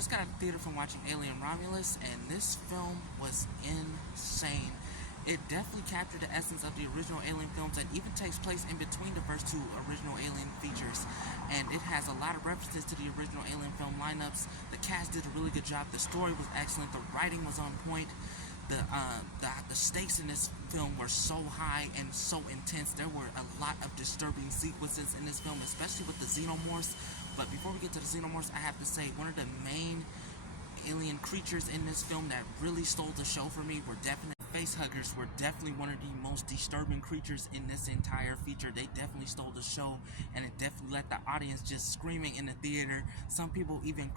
Just got out of the theater from watching Alien Romulus, and this film was insane. It definitely captured the essence of the original Alien films and even takes place in between the first two original Alien features. And it has a lot of references to the original Alien film lineups. The cast did a really good job. The story was excellent. The writing was on point. The stakes in this film were so high and so intense. There were a lot of disturbing sequences in this film, especially with the xenomorphs. But before we get to the xenomorphs, I have to say one of the main alien creatures in this film that really stole the show for me were definitely facehuggers. Were definitely one of the most disturbing creatures in this entire feature. They definitely stole the show, and it definitely let the audience just screaming in the theater. Some people even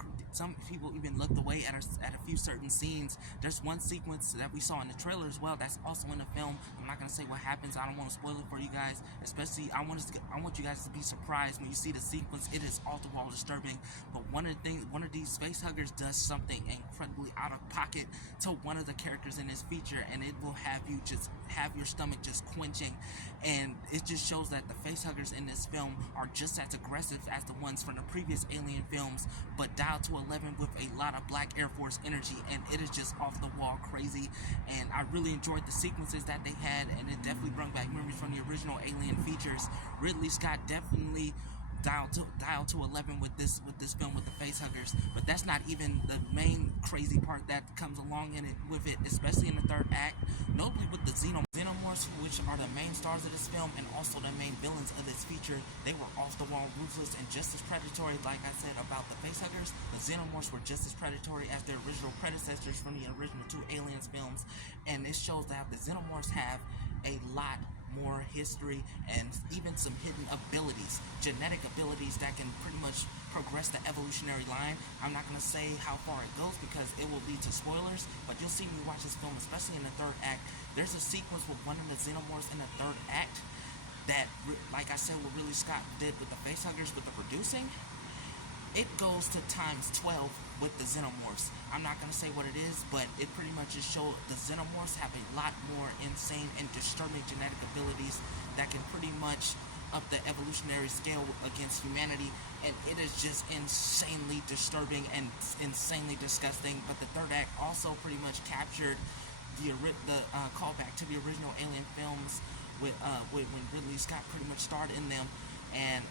looked away at a few certain scenes. There's one sequence that we saw in the trailer as well that's also in the film. I'm not gonna say what happens. I don't want to spoil it for you guys. Especially, I want you guys to be surprised when you see the sequence. It is all the wall disturbing. But one of these facehuggers does something incredibly out of pocket to one of the characters in this feature, and it will have you just have your stomach just quenching. And it just shows that the facehuggers in this film are just as aggressive as the ones from the previous Alien films, but dialed to 11 with a lot of Black Air Force energy, and it is just off the wall crazy. And I really enjoyed the sequences that they had, and it definitely brought back memories from the original Alien features. Ridley Scott definitely dialed to 11 with this film with the facehuggers. But that's not even the main crazy part that comes along in it with it, especially in the third act, notably with the xenomorphs, which are the main stars of this film and also the main villains of this feature. They were off the wall, ruthless, and just as predatory. Like I said about the facehuggers, the xenomorphs were just as predatory as their original predecessors from the original two Aliens films. And it shows that the xenomorphs have a lot more history and even some hidden abilities, genetic abilities that can pretty much progress the evolutionary line. I'm not going to say how far it goes because it will lead to spoilers, but you'll see when you watch this film, especially in the third act. There's a sequence with one of the xenomorphs in the third act that, like I said, what Ridley Scott did with the facehuggers with the producing, it goes to times 12 with the xenomorphs. I'm not going to say what it is, but it pretty much just shows the xenomorphs have a lot more insane and disturbing genetic abilities that can pretty much up the evolutionary scale against humanity, and it is just insanely disturbing and insanely disgusting. But the third act also pretty much captured the callback to the original Alien films with when Ridley Scott pretty much starred in them, and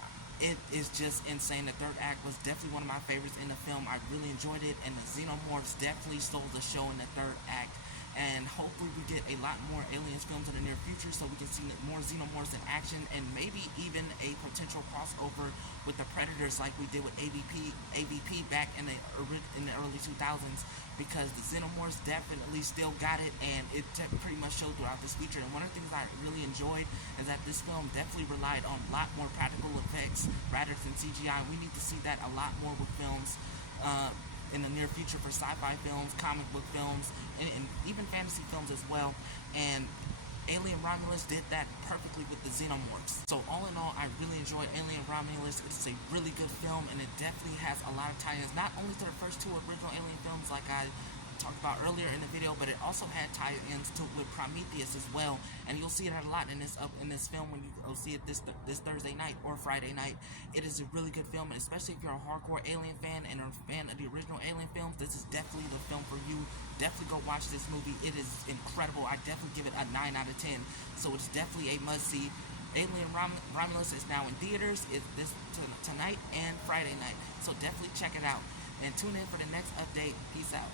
it is just insane. The third act was definitely one of my favorites in the film. I really enjoyed it, and the xenomorphs definitely stole the show in the third act. And hopefully we get a lot more Aliens films in the near future so we can see more xenomorphs in action, and maybe even a potential crossover with the Predators like we did with AVP back in the early 2000s, because the xenomorphs definitely still got it, and it pretty much showed throughout this feature. And one of the things I really enjoyed is that this film definitely relied on a lot more practical effects rather than CGI. We need to see that a lot more with films in the near future for sci-fi films, comic book films, and even fantasy films as well. And Alien Romulus did that perfectly with the xenomorphs. So all in all, I really enjoyed Alien Romulus. It's a really good film, and it definitely has a lot of tie-ins, not only to the first two original Alien films like I talked about earlier in the video, but it also had tie-ins with Prometheus as well, and you'll see it a lot in this film when you go see it this Thursday night or Friday night. It is a really good film, and especially if you're a hardcore Alien fan and a fan of the original Alien films, this is definitely the film for you. Definitely go watch this movie. It is incredible. I definitely give it a 9 out of 10. So it's definitely a must-see. Alien Romulus is now in theaters tonight and Friday night, so definitely check it out and tune in for the next update. Peace out.